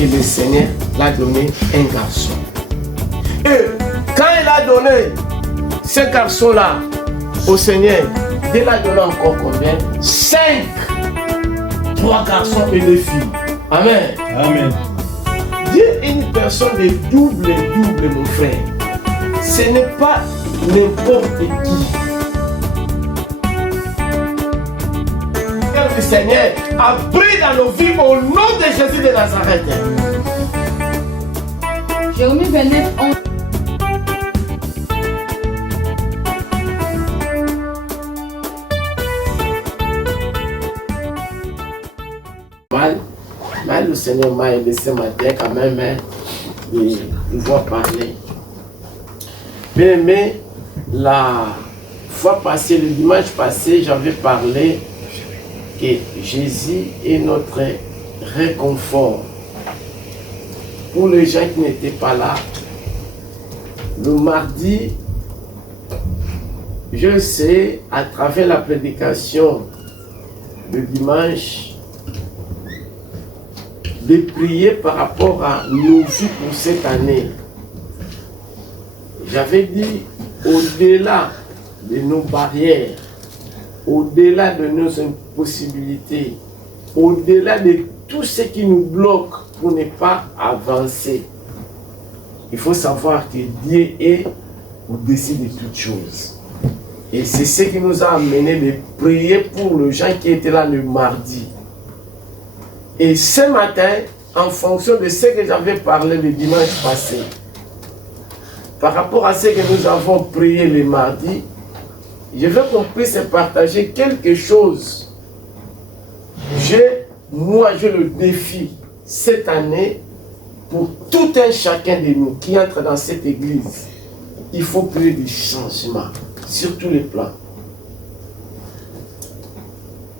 Et le Seigneur l'a donné un garçon. Et quand il a donné ce garçon-là au Seigneur, il a donné encore combien? 5. 3 garçons et 2 filles. Amen. Amen. Dieu est une personne de double, mon frère. Ce n'est pas n'importe qui. Le Seigneur a pris dans nos vies au nom de Jésus de Nazareth. Jérémie 29, 11. Mal, le Seigneur m'a aidé ce matin quand même de pouvoir parler. Bien aimé, la fois passée, le dimanche passé, j'avais parlé que Jésus est notre réconfort. Pour les gens qui n'étaient pas là, le mardi, je sais, à travers la prédication le dimanche, de prier par rapport à nos vies pour cette année. J'avais dit, au-delà de nos barrières, au-delà de nos impossibilités, au-delà de tout ce qui nous bloque pour ne pas avancer, il faut savoir que Dieu est au-dessus de toutes choses. Et c'est ce qui nous a amené de prier pour les gens qui étaient là le mardi. Et ce matin, en fonction de ce que j'avais parlé le dimanche passé, par rapport à ce que nous avons prié le mardi, je veux qu'on puisse partager quelque chose. Moi, j'ai le défi cette année pour tout un chacun de nous qui entre dans cette église. Il faut créer du changement sur tous les plans.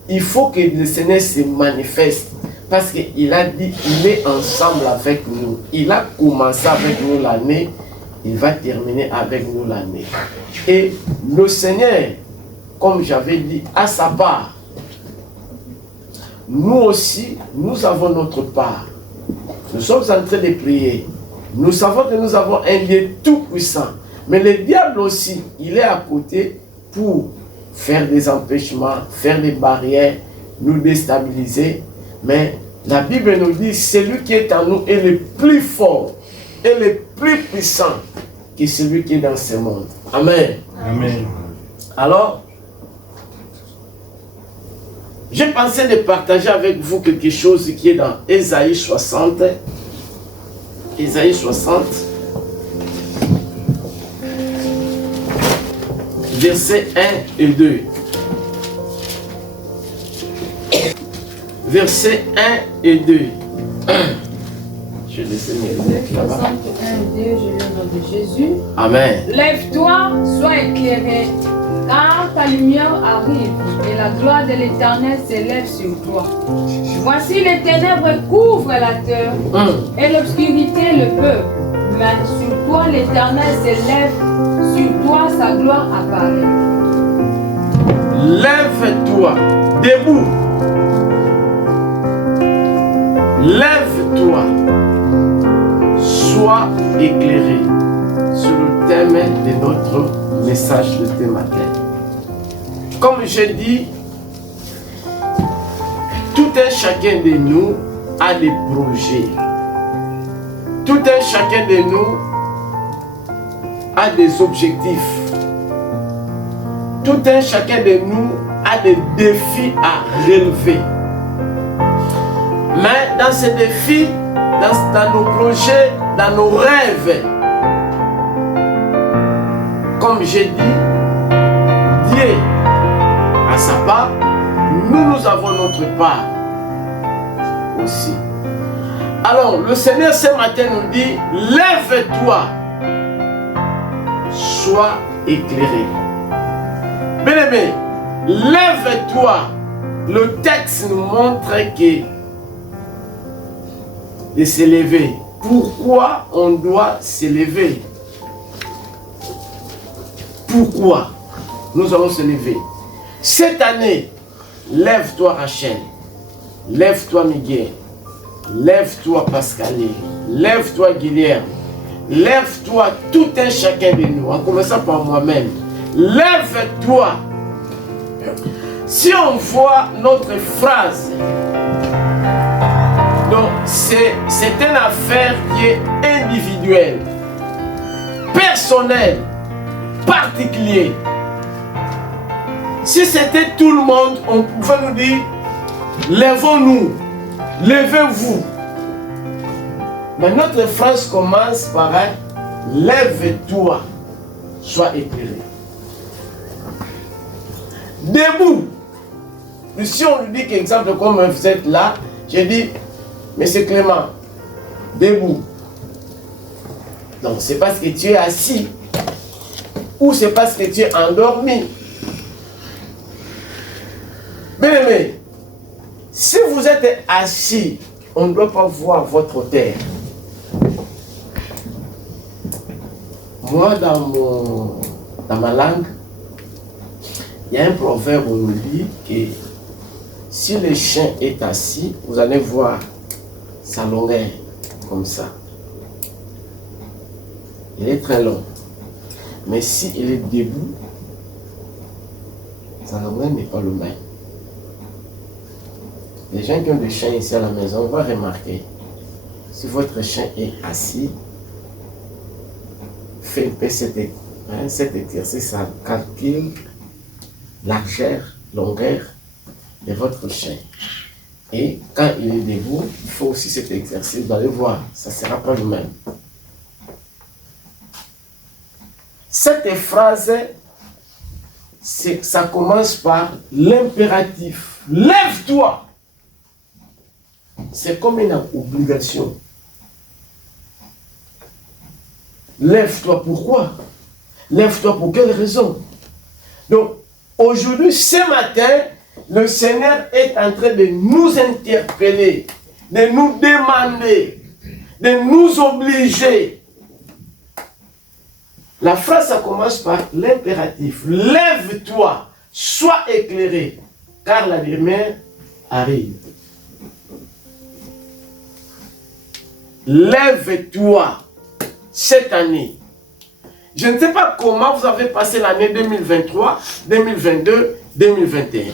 Il faut que le Seigneur se manifeste parce qu'il a dit qu'il est ensemble avec nous. Il a commencé avec nous l'année, il va terminer avec nous l'année. Et le Seigneur, comme j'avais dit, a sa part. Nous aussi, nous avons notre part. Nous sommes en train de prier. Nous savons que nous avons un Dieu tout-puissant. Mais le diable aussi, il est à côté pour faire des empêchements, faire des barrières, nous déstabiliser. Mais la Bible nous dit, celui qui est en nous est le plus fort et le plus puissant que celui qui est dans ce monde. Amen. Amen. Alors, j'ai pensé de partager avec vous quelque chose qui est dans Ésaïe 60. Ésaïe 60. Versets 1 et 2. Versets 1 et 2. Je laisse mes lettres là-bas. 61 et 2, je lis au nom de Jésus. Amen. Lève-toi, sois éclairé, car ta lumière arrive, et la gloire de l'Éternel s'élève sur toi. Voici les ténèbres couvrent la terre, et l'obscurité le peuple. Mais sur toi l'Éternel s'élève, sur toi sa gloire apparaît. Lève-toi, debout. Lève-toi, sois éclairé. Sur le thème de notre message de ce matin. Comme je dis, tout un chacun de nous a des projets. Tout un chacun de nous a des objectifs. Tout un chacun de nous a des défis à relever. Mais dans ces défis, dans nos projets, dans nos rêves, comme j'ai dit, Dieu a sa part, nous avons notre part aussi. Alors, le Seigneur ce matin nous dit, lève-toi, sois éclairé. Bien-aimé, lève-toi. Le texte nous montre que de s'élever. Pourquoi on doit s'élever? Pourquoi nous allons se lever? Cette année, lève-toi Rachel, lève-toi Miguel, Lève-toi, Pascaline. Lève-toi, Guilherme. Lève-toi, tout un chacun de nous, en commençant par moi-même. Lève-toi. Si on voit notre phrase, donc c'est une affaire qui est individuelle, personnelle, particulière. Si c'était tout le monde, on pouvait nous dire, lèvons-nous, levez-vous. Mais notre phrase commence par un lève-toi, sois éclairé. Debout. Si on lui dit qu'exemple comme vous êtes là, j'ai dit, Monsieur Clément, debout. Donc c'est parce que tu es assis ou c'est parce que tu es endormi. Bien-aimé, si vous êtes assis, on ne doit pas voir votre terre. Moi, dans ma langue, il y a un proverbe où on nous dit que si le chien est assis, vous allez voir sa longueur comme ça. Il est très long. Mais si il est debout, sa longueur n'est pas le même. Les gens qui ont des chiens ici à la maison vont remarquer, si votre chien est assis, faites un peu cet exercice, ça calcule largeur, longueur de votre chien. Et quand il est debout, il faut aussi cet exercice, vous allez voir, ça ne sera pas le même. Cette phrase, ça commence par l'impératif. Lève-toi! C'est comme une obligation. Lève-toi, pourquoi? Lève-toi pour quelle raison? Donc, aujourd'hui, ce matin, le Seigneur est en train de nous interpeller, de nous demander, de nous obliger. La phrase, ça commence par l'impératif. Lève-toi, sois éclairé, car la lumière arrive. Lève-toi cette année. Je ne sais pas comment vous avez passé l'année 2023, 2022, 2021.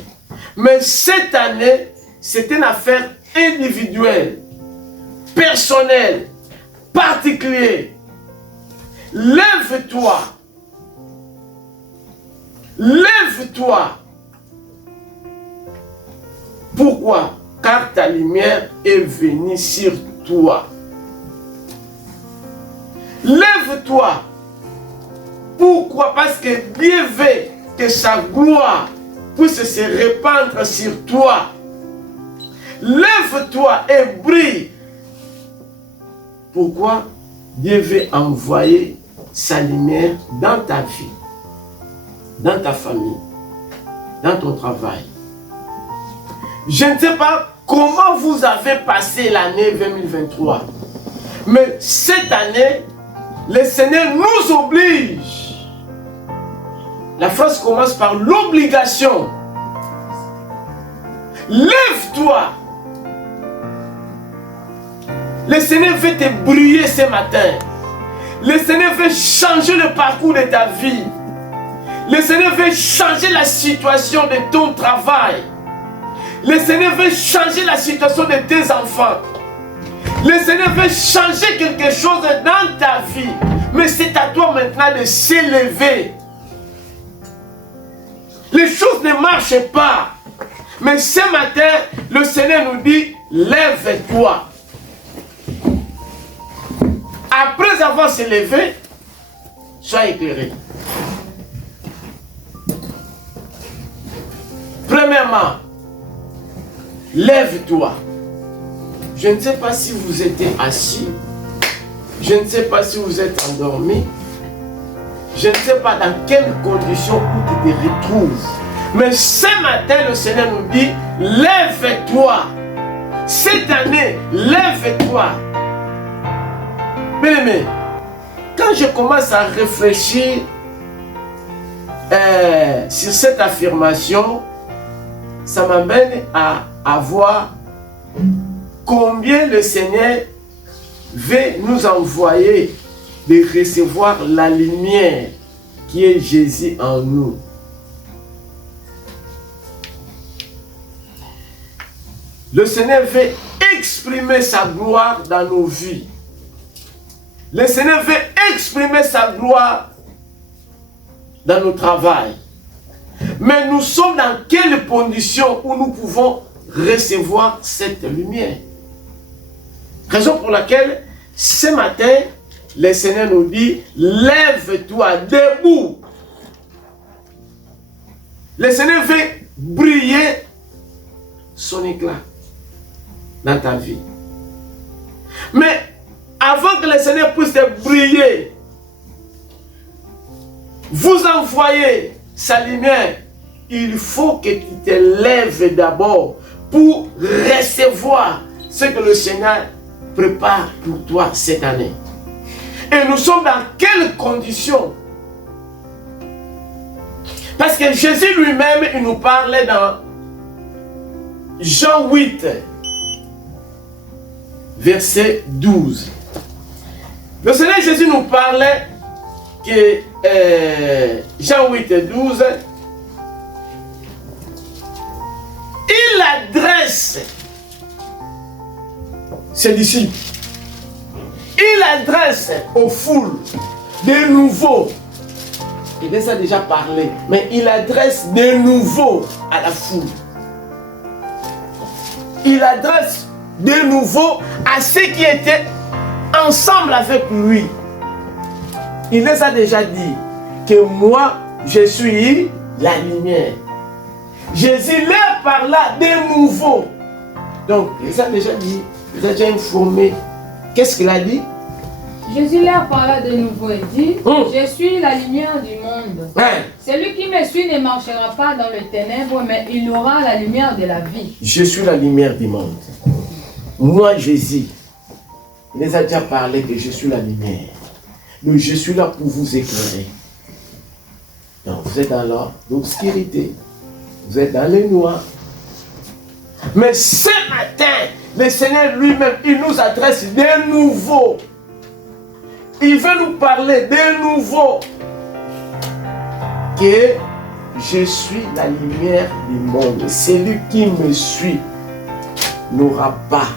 Mais cette année, c'est une affaire individuelle, personnelle, particulière. Lève-toi. Lève-toi. Pourquoi? Car ta lumière est venue sur toi. Lève-toi. Pourquoi? Parce que Dieu veut que sa gloire puisse se répandre sur toi. Lève-toi et brille. Pourquoi? Dieu veut envoyer sa lumière dans ta vie, dans ta famille, dans ton travail. Je ne sais pas comment vous avez passé l'année 2023, mais cette année, le Seigneur nous oblige. La phrase commence par l'obligation. Lève-toi. Le Seigneur veut te briller ce matin. Le Seigneur veut changer le parcours de ta vie. Le Seigneur veut changer la situation de ton travail. Le Seigneur veut changer la situation de tes enfants. Le Seigneur veut changer quelque chose dans ta vie. Mais c'est à toi maintenant de s'élever. Les choses ne marchent pas. Mais ce matin, le Seigneur nous dit, lève-toi. Après avoir se levé, sois éclairé. Premièrement, lève-toi. Je ne sais pas si vous êtes assis. Je ne sais pas si vous êtes endormi. Je ne sais pas dans quelles conditions où tu te retrouves. Mais ce matin, le Seigneur nous dit, lève-toi. Cette année, lève-toi. Bien-aimé, quand je commence à réfléchir sur cette affirmation, ça m'amène à voir combien le Seigneur veut nous envoyer de recevoir la lumière qui est Jésus en nous. Le Seigneur veut exprimer sa gloire dans nos vies. Le Seigneur veut exprimer sa gloire dans nos travail. Mais nous sommes dans quelles conditions où nous pouvons recevoir cette lumière? Raison pour laquelle, ce matin, le Seigneur nous dit, lève-toi debout. Le Seigneur veut briller son éclat dans ta vie. Mais avant que le Seigneur puisse te briller, vous envoyez sa lumière, il faut que tu te lèves d'abord pour recevoir ce que le Seigneur prépare pour toi cette année. Et nous sommes dans quelles conditions? Parce que Jésus lui-même, il nous parlait dans Jean 8, verset 12. Le Seigneur Jésus nous parlait que Jean 8, 12, il adresse ses disciples, il adresse aux foules de nouveau. Il les a déjà parlé, mais il adresse de nouveau à la foule. Il adresse de nouveau à ceux qui étaient ensemble avec lui. Il les a déjà dit que moi, je suis la lumière. Jésus leur parla de nouveau. Donc, il les a déjà dit, il les a déjà informé. Qu'est-ce qu'il a dit? Jésus leur parla de nouveau et dit, je suis la lumière du monde. Celui qui me suit ne marchera pas dans les ténèbres, mais il aura la lumière de la vie. Je suis la lumière du monde. Moi, Jésus, il les a déjà parlé que je suis la lumière. Donc, je suis là pour vous éclairer. Donc, vous êtes dans l'obscurité. Vous êtes dans les noirs. Mais ce matin, le Seigneur lui-même, il nous adresse de nouveau. Il veut nous parler de nouveau que je suis la lumière du monde. Celui qui me suit n'aura pas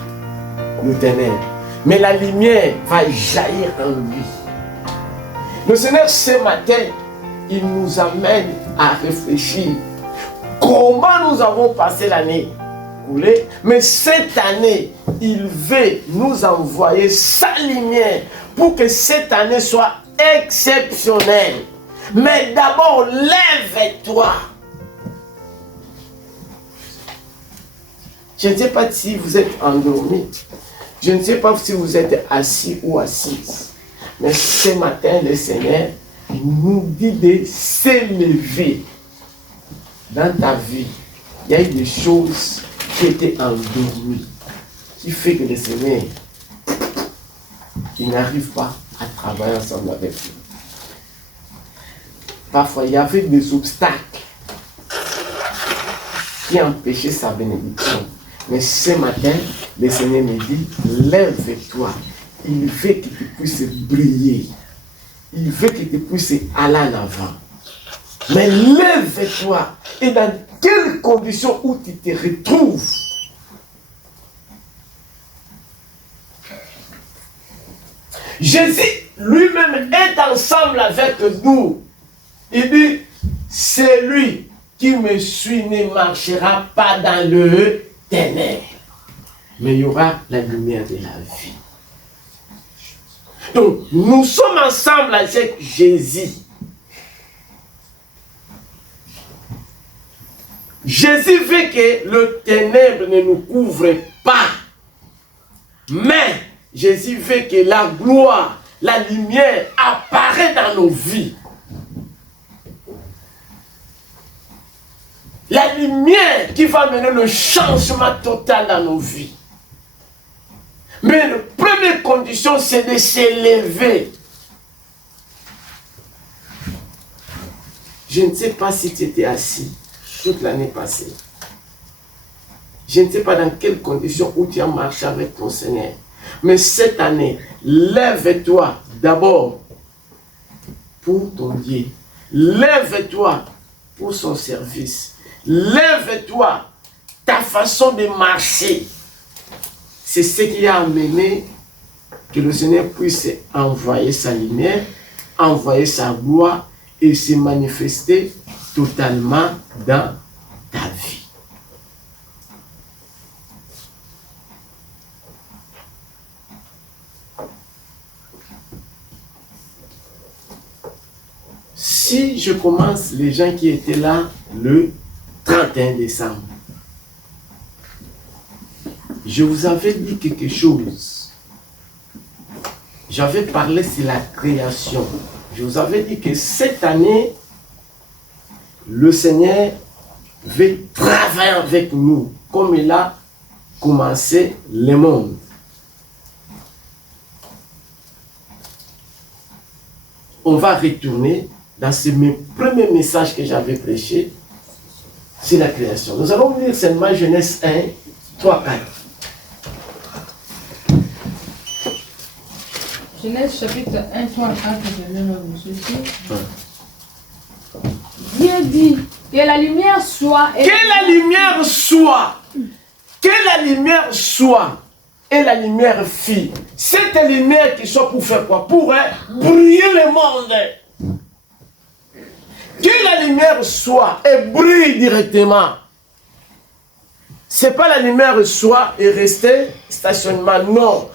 le ténèbre, mais la lumière va jaillir en lui. Le Seigneur, ce matin, il nous amène à réfléchir comment nous avons passé l'année écoulée, mais cette année, il veut nous envoyer sa lumière pour que cette année soit exceptionnelle. Mais d'abord, lève-toi. Je ne sais pas si vous êtes endormi. Je ne sais pas si vous êtes assis ou assise. Mais ce matin, le Seigneur nous dit de s'élever. Dans ta vie, il y a eu des choses qui étaient endormies, qui fait que le Seigneur, il n'arrive pas à travailler ensemble avec nous. Parfois, il y avait des obstacles qui empêchaient sa bénédiction. Mais ce matin, le Seigneur me dit, lève-toi. Il veut que tu puisses briller. Il veut que tu puisses aller en avant. Mais lève-toi. Et dans quelles conditions où tu te retrouves? Jésus lui-même est ensemble avec nous. Il dit, celui qui me suit ne marchera pas dans le ténèbre, mais il y aura la lumière de la vie. Donc, nous sommes ensemble avec Jésus. Jésus veut que le ténèbre ne nous couvre pas. Mais Jésus veut que la gloire, la lumière apparaît dans nos vies. La lumière qui va mener le changement total dans nos vies. Mais la première condition, c'est de s'élever. Je ne sais pas si tu étais assis toute l'année passée. Je ne sais pas dans quelles conditions où tu as marché avec ton Seigneur. Mais cette année, lève-toi d'abord pour ton Dieu. Lève-toi pour son service. Lève-toi, ta façon de marcher. C'est ce qui a amené que le Seigneur puisse envoyer sa lumière, envoyer sa gloire et se manifester totalement dans ta vie. Si je commence les gens qui étaient là le 31 décembre, je vous avais dit quelque chose. J'avais parlé sur la création. Je vous avais dit que cette année, le Seigneur veut travailler avec nous comme il a commencé le monde. On va retourner dans ce premier message que j'avais prêché sur la création. Nous allons lire seulement Genèse 1, 3, 4. Genèse chapitre 1, 3, 4, je vais me ceci. Dieu dit que la lumière soit. Que la lumière soit. Que la lumière soit. Et la lumière fit. Cette lumière qui soit pour faire quoi? Pour briller le monde. Que la lumière soit et brille directement. C'est pas la lumière soit et rester stationnement. Non.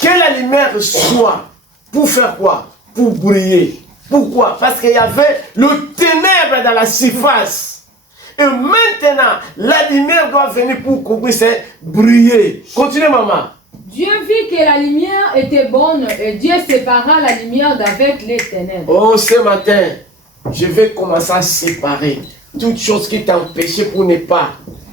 Que la lumière soit pour faire quoi? Pour briller. Pourquoi? Parce qu'il y avait le ténèbre dans la surface. Et maintenant, la lumière doit venir pour qu'on puisse briller. Continuez, maman. Dieu vit que la lumière était bonne et Dieu sépara la lumière d'avec les ténèbres. Oh, ce matin, je vais commencer à séparer toutes choses qui t'empêchaient pour ne pas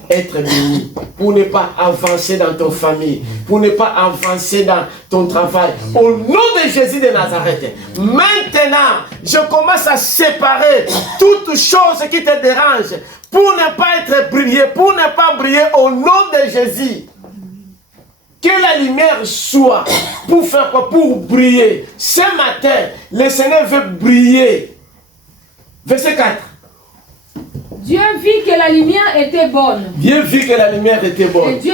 être béni, pour ne pas avancer dans ton famille, pour ne pas avancer dans ton travail. Au nom de Jésus de Nazareth, maintenant, je commence à séparer toutes choses qui te dérangent pour ne pas être brillé, pour ne pas briller au nom de Jésus. Que la lumière soit pour faire quoi? Pour briller. Ce matin, le Seigneur veut briller. Verset 4. Dieu vit que la lumière était bonne. Dieu vit que la lumière était bonne. Et Dieu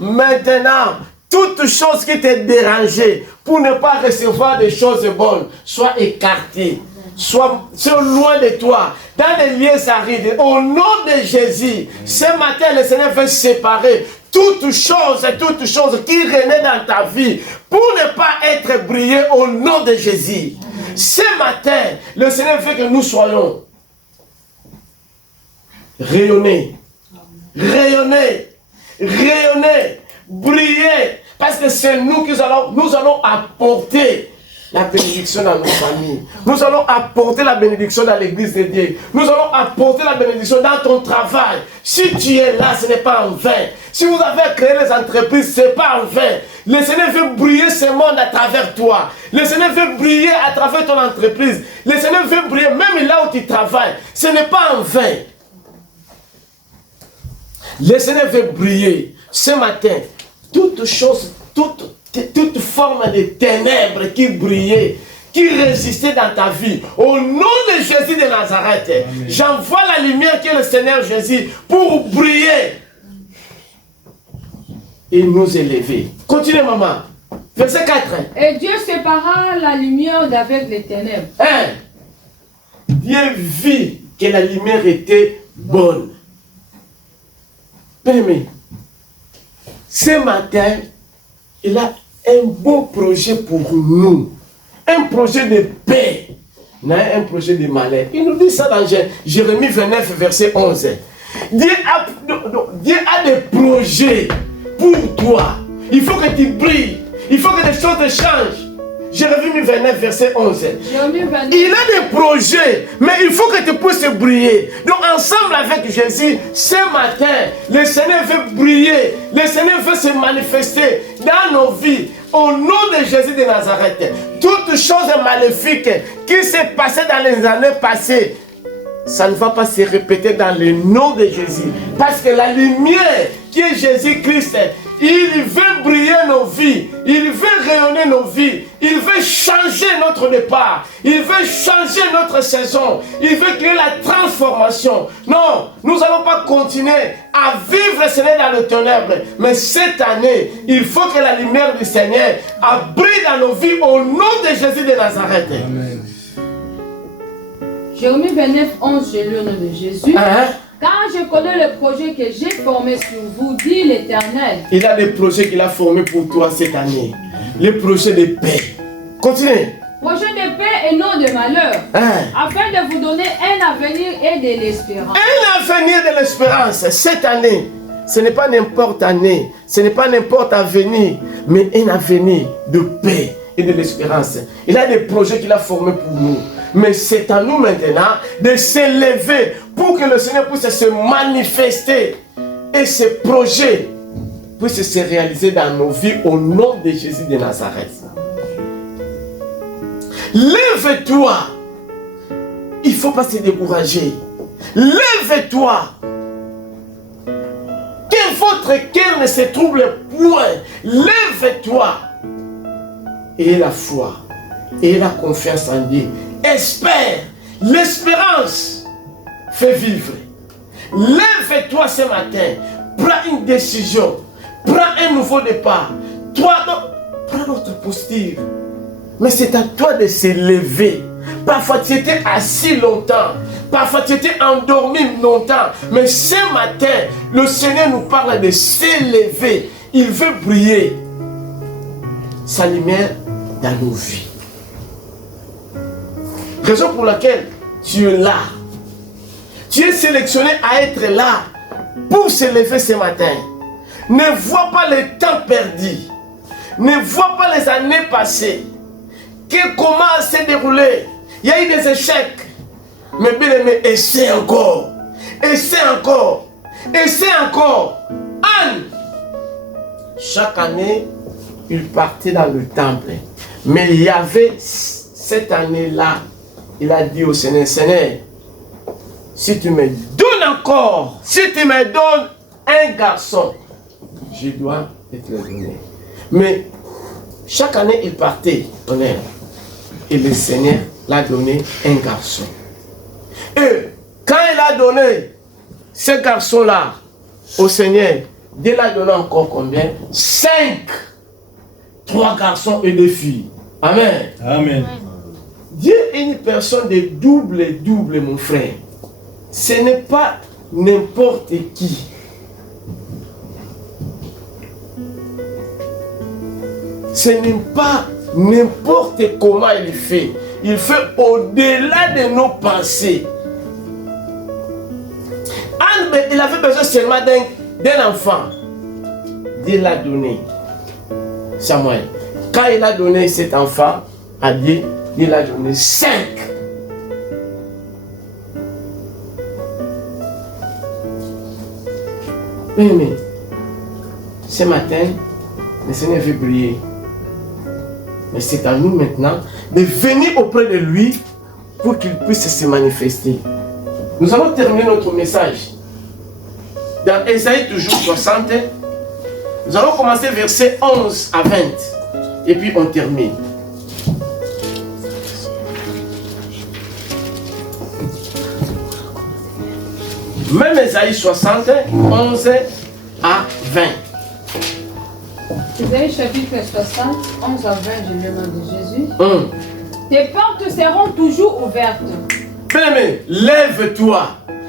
maintenant, toute chose qui te dérangeait pour ne pas recevoir des choses bonnes, soit écartée, soit loin de toi, dans les lieux arides. Au nom de Jésus, ce matin, le Seigneur veut séparer toutes choses qui renaissent dans ta vie pour ne pas être brillé au nom de Jésus. Ce matin, le Seigneur veut que nous soyons rayonner, briller, parce que c'est nous qui allons apporter la bénédiction dans nos familles. Nous allons apporter la bénédiction dans l'église de Dieu. Nous allons apporter la bénédiction dans ton travail. Si tu es là, ce n'est pas en vain. Si vous avez créé les entreprises, ce n'est pas en vain. Le Seigneur veut briller ce monde à travers toi. Le Seigneur veut briller à travers ton entreprise. Le Seigneur veut briller même là où tu travailles. Ce n'est pas en vain. Le Seigneur veut briller. Ce matin, toute chose, toute forme de ténèbres qui brillait, qui résistait dans ta vie, au nom de Jésus de Nazareth, j'envoie la lumière qui est le Seigneur Jésus pour briller et nous élever. Continuez, maman. Verset 4. Et Dieu sépara la lumière d'avec les ténèbres. Dieu vit que la lumière était bonne. Bien-aimé, ce matin, il a un beau projet pour nous. Un projet de paix. Non, un projet de malheur. Il nous dit ça dans Jérémie 29, verset 11. Dieu a des projets pour toi. Il faut que tu brilles. Il faut que les choses changent. Jérémie 29, verset 11. Il a des projets, mais il faut que tu puisses briller. Donc ensemble avec Jésus, ce matin, le Seigneur veut briller. Le Seigneur veut se manifester dans nos vies. Au nom de Jésus de Nazareth, toutes choses maléfiques qui s'est passées dans les années passées, ça ne va pas se répéter dans le nom de Jésus. Parce que la lumière qui est Jésus-Christ, il veut briller nos vies, il veut rayonner nos vies, il veut changer notre départ, il veut changer notre saison, il veut créer la transformation. Non, nous n'allons pas continuer à vivre Seigneur dans le ténèbre, mais cette année, il faut que la lumière du Seigneur brille dans nos vies au nom de Jésus de Nazareth. Amen. Jérémie 29, 11, j'ai lu au nom de Jésus. Car je connais le projet que j'ai formé sur vous, dit l'Éternel. Il a des projets qu'il a formés pour toi cette année. Les projets de paix. Continuez. Projet de paix et non de malheur. Afin de vous donner un avenir et de l'espérance. Un avenir de l'espérance. Cette année, ce n'est pas n'importe année. Ce n'est pas n'importe avenir. Mais un avenir de paix et de l'espérance. Il a des projets qu'il a formés pour nous. Mais c'est à nous maintenant de s'élever pour que le Seigneur puisse se manifester et ces projets puissent se réaliser dans nos vies au nom de Jésus de Nazareth. Lève-toi. Il ne faut pas se décourager. Lève-toi. Que votre cœur ne se trouble point. Lève-toi. Et la foi. Et la confiance en Dieu. Espère, l'espérance fait vivre. Lève-toi ce matin, prends une décision, prends un nouveau départ. Prends notre posture. Mais c'est à toi de se lever. Parfois tu étais assis longtemps, parfois tu étais endormi longtemps. Mais ce matin, le Seigneur nous parle de s'élever. Il veut briller sa lumière dans nos vies. Raison pour laquelle tu es là. Tu es sélectionné à être là pour se lever ce matin. Ne vois pas le temps perdu. Ne vois pas les années passées. Comment s'est déroulé. Il y a eu des échecs. Mais bien aimé, essaie encore. Essaie encore. Essaie encore. Anne. Chaque année, il partait dans le temple. Mais il y avait cette année-là. Il a dit au Seigneur, Seigneur, si tu me donnes encore, si tu me donnes un garçon, je dois être donné. Mais chaque année, il partait, honneur. Et le Seigneur l'a donné un garçon. Et quand il a donné ce garçon-là au Seigneur, Dieu l'a donné encore combien? 5. 3 garçons et 2 filles. Amen. Amen. Dieu est une personne de double, mon frère. Ce n'est pas n'importe qui. Ce n'est pas n'importe comment il fait. Il fait au-delà de nos pensées. Anne, il avait besoin seulement d'un enfant. Dieu l'a donné. Samuel. Quand il a donné cet enfant à Dieu, il a donné 5. Mais ce matin, le Seigneur veut briller. Mais c'est à nous maintenant de venir auprès de lui pour qu'il puisse se manifester. Nous allons terminer notre message dans Ésaïe toujours 60. Nous allons commencer verset 11 à 20. Et puis on termine. Même Ésaïe 60, 11 à 20. Ésaïe chapitre 60, 11 à 20, je le nom de Jésus. Tes portes seront toujours ouvertes. Bien-aimé, lève-toi.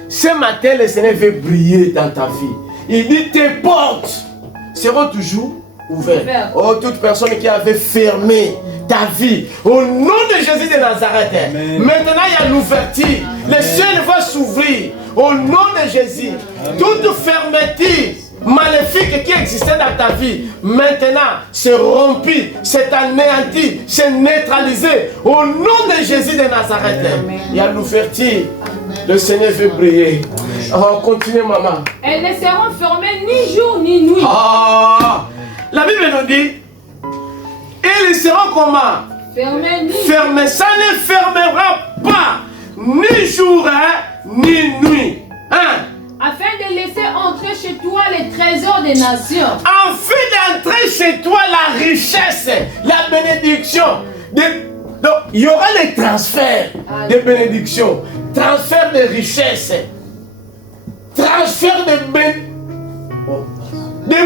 Ce matin, le Seigneur veut briller dans ta vie. Il dit tes portes seront toujours ouvertes. Oh, toute personne qui avait fermé ta vie, au nom de Jésus de Nazareth, Amen. Maintenant il y a l'ouverture. Le ciel va s'ouvrir. Au nom de Jésus, Amen. Toute fermeture maléfique qui existait dans ta vie, maintenant c'est rompu, c'est anéanti, c'est neutralisé. Au nom de Jésus de Nazareth, Amen. Il y a l'ouverture. Le Seigneur veut briller. Oh, continue, maman. Elles ne seront fermées ni jour ni nuit. La Bible nous dit, elles seront comment? Fermées ni fermées. Ça ne fermera pas ni jour ni nuit. Hein? Afin de laisser entrer chez toi les trésors des nations. Afin d'entrer chez toi la richesse, la bénédiction. Donc, il y aura les transferts de bénédiction, transfert de richesse, transfert de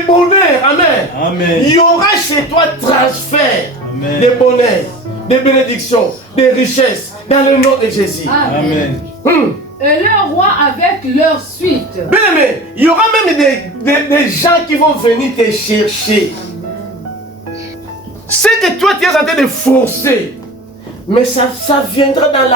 bonheur. Amen. Amen. Il y aura chez toi transfert Amen. de bonheur, de bénédiction, de richesse, dans le nom de Jésus. Amen. Amen. Et leur roi avec leur suite. Bien aimé, il y aura même des gens qui vont venir te chercher. C'est que toi tu es en train de forcer. Mais ça viendra dans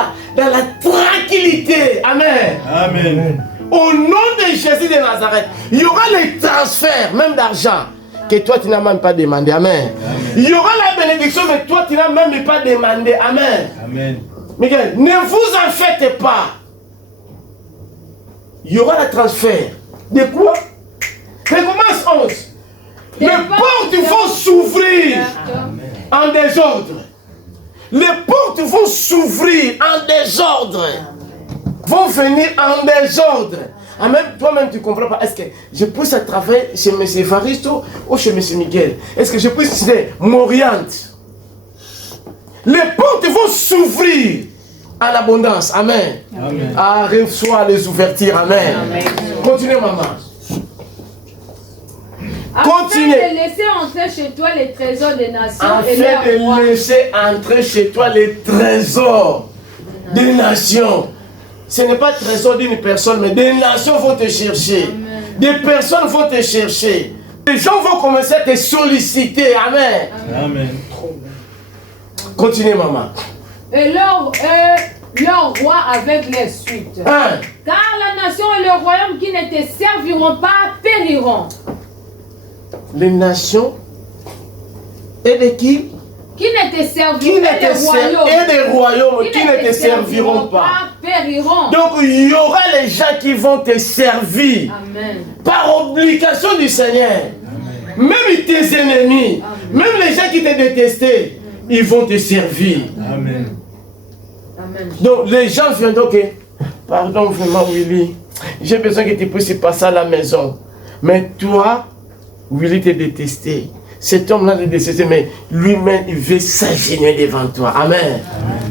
la tranquillité. Amen. Amen. Au nom de Jésus de Nazareth, il y aura les transferts, même d'argent, que toi tu n'as même pas demandé. Amen. Il y aura la bénédiction, mais toi tu n'as même pas demandé. Amen. Amen. Miguel, ne vous en faites pas. Il y aura le transfert. De quoi? Recommence 11. Les portes vont s'ouvrir en désordre. Les portes vont s'ouvrir en désordre. Vont venir en désordre. Ah, même toi-même tu ne comprends pas. Est-ce que je puisse travailler chez M. Evaristo ou chez M. Miguel? Est-ce que je puisse m'orienter? Les portes vont s'ouvrir à l'abondance. Amen. Amen. Ah, reçois les ouvertures. Amen. Amen. Continuez, maman. Afin de laisser entrer chez toi les trésors des nations et Afin leur roi. de laisser entrer chez toi les trésors des nations. Ce n'est pas le trésor d'une personne, mais des nations vont te chercher. Amen. Des personnes vont te chercher. Les gens vont commencer à te solliciter. Amen. Amen. Continuez, maman. Et leur roi avec les suites. Hein? Car la nation et le royaume qui ne te serviront pas périront. Les nations et de qui? Qui ne te Qui serviront ne pas, te serviront et des royaumes qui ne te serviront pas. périront. Donc il y aura les gens qui vont te servir Amen. par obligation du Seigneur. Amen. Même tes ennemis, Amen. même les gens qui te détestaient, ils vont te servir. Amen. Amen. Donc les gens viendront que, pardon vraiment Willy, j'ai besoin que tu puisses passer à la maison. Mais toi, Willy te détesté. Cet homme-là te détesté, mais lui-même, il veut s'agenouiller devant toi. Amen. Amen.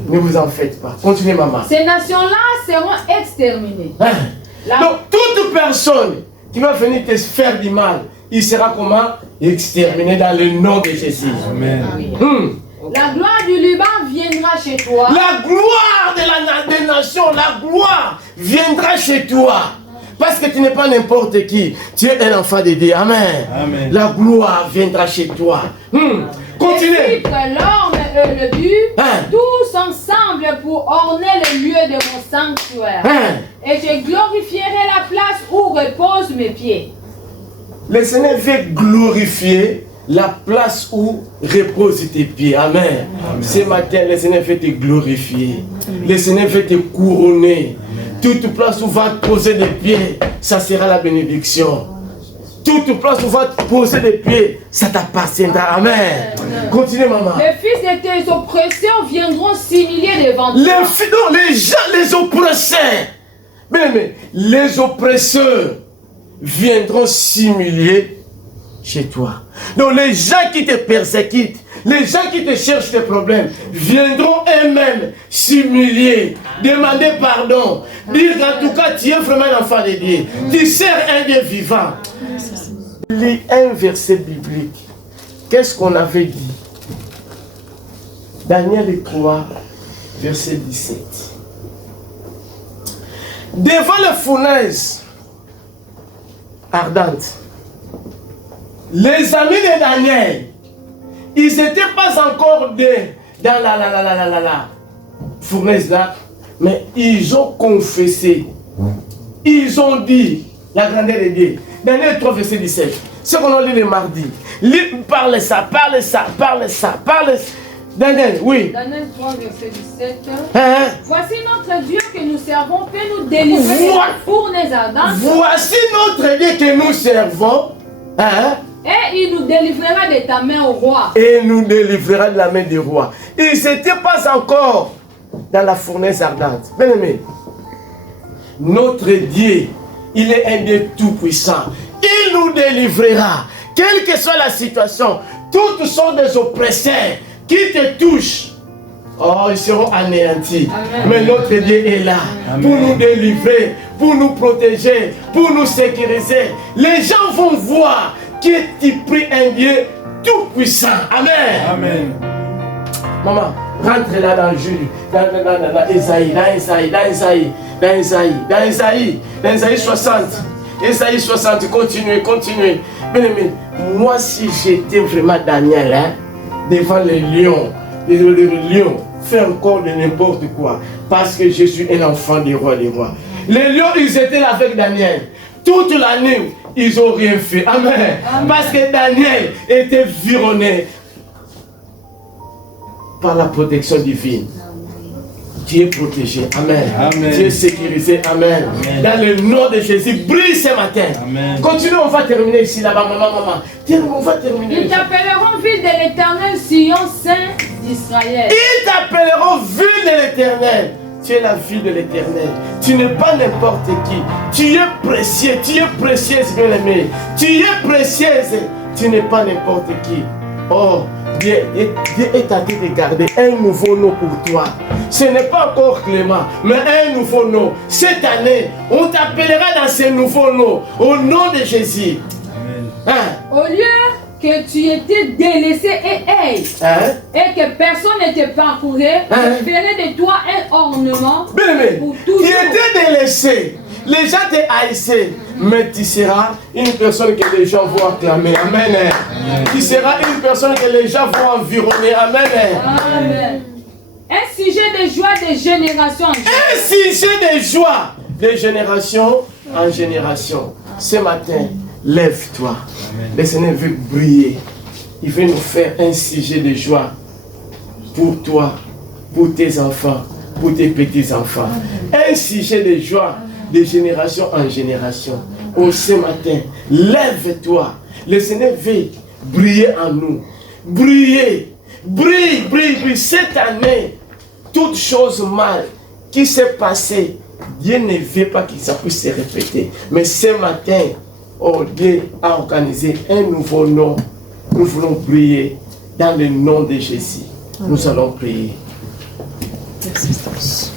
Ne vous en faites pas. Continuez, maman. Ces nations-là seront exterminées. Hein? La- Donc, toute personne qui va venir te faire du mal, il sera comment? Exterminé dans le nom de Jésus. Amen. La gloire du Liban viendra chez toi. La gloire des nations, la gloire viendra chez toi. Parce que tu n'es pas n'importe qui. Tu es un enfant de Dieu. Amen. Amen. La gloire viendra chez toi. Les Continuez. filtres, l'orme et le but, Hein? tous ensemble pour orner le lieu de mon sanctuaire. Hein? Et je glorifierai la place où reposent mes pieds. Le Seigneur veut glorifier la place où reposent tes pieds. Amen. Ce matin, le Seigneur veut te glorifier. Le Seigneur veut te couronner. Toute place où va te poser des pieds, ça sera la bénédiction. Toute place où va te poser des pieds, ça t'appartiendra. Amen. Continuez, maman. Les fils de tes oppresseurs viendront s'humilier devant toi. Les gens, les oppresseurs. Mais les oppresseurs viendront s'humilier chez toi. Donc les gens qui te persécutent, les gens qui te cherchent des problèmes, viendront eux-mêmes s'humilier, demander pardon, dire qu'en tout cas tu es vraiment un enfant de Dieu, tu sers un Dieu vivant. Lis un verset biblique. Qu'est-ce qu'on avait dit? Daniel 3, verset 17. Devant la fournaise ardente, les amis de Daniel, ils n'étaient pas encore dans la fournaise là, mais ils ont confessé. Ils ont dit la grandeur de Dieu. Daniel 3, verset 17. Ce qu'on a lu le mardi. Parle ça. Daniel, oui. Daniel 3, verset 17. Hein? Voici notre Dieu que nous servons peut nous délivrer de la fournaise ardente. Voici notre Dieu que nous servons. Hein? Et il nous délivrera de ta main au roi. Et nous délivrera de la main du roi. Ils n'étaient pas encore dans la fournaise ardente. Bien aimé, notre Dieu, il est un Dieu tout-puissant. Il nous délivrera, quelle que soit la situation. Toutes sortes des oppresseurs qui te touchent, oh, ils seront anéantis. Amen. Mais notre Dieu est là. Amen. Pour nous délivrer, pour nous protéger, pour nous sécuriser. Les gens vont voir que tu pries un Dieu tout-puissant. Amen. Amen. Maman, rentre là dans Jules, dans Isaïe 60. Isaïe 60, continuez. Bien-aimé, moi si j'étais vraiment Daniel, hein, devant les lions, les lions, fais encore de n'importe quoi, parce que je suis un enfant des rois des rois. Les lions, ils étaient là avec Daniel. Toute la nuit, ils n'ont rien fait. Amen. Amen. Parce que Daniel était vironné par la protection divine. Tu es protégé. Amen. Amen. Tu es sécurisé. Amen. Amen. Dans le nom de Jésus, brille ce matin. Amen. Continue, on va terminer ici, là-bas, maman. On va terminer. Ils t'appelleront ville de l'Éternel, Sion, Saint d'Israël. Ils t'appelleront ville de l'Éternel. Tu es la ville de l'Éternel. Tu n'es pas n'importe qui. Tu es précieux. Tu es précieuse, bien-aimée. Tu es précieuse. Tu n'es pas n'importe qui. Oh, Dieu est à te garder un nouveau nom pour toi. Ce n'est pas encore Clément, mais un nouveau nom. Cette année, on t'appellera dans ce nouveau nom, au nom de Jésus. Amen. Hein? Au lieu que tu étais délaissé et que personne ne te parcourait, je ferai de toi un ornement pour toujours. Tu étais délaissé. Les gens te haïssaient, mais tu seras une personne que les gens vont acclamer. Amen. Amen. Tu seras une personne que les gens vont environner. Amen. Amen. Un sujet de joie de génération en génération. Un sujet de joie de génération en génération. Ce matin, lève-toi. Le Seigneur veut briller. Il veut nous faire un sujet de joie pour toi, pour tes enfants, pour tes petits-enfants. Un sujet de joie de génération en génération. Oh, ce matin, lève-toi. Le Seigneur veut briller en nous. Brille. Cette année, toute chose mal qui s'est passée, Dieu ne veut pas que ça puisse se répéter. Mais ce matin, oh, Dieu a organisé un nouveau nom. Nous voulons prier dans le nom de Jésus. Nous allons prier. Merci.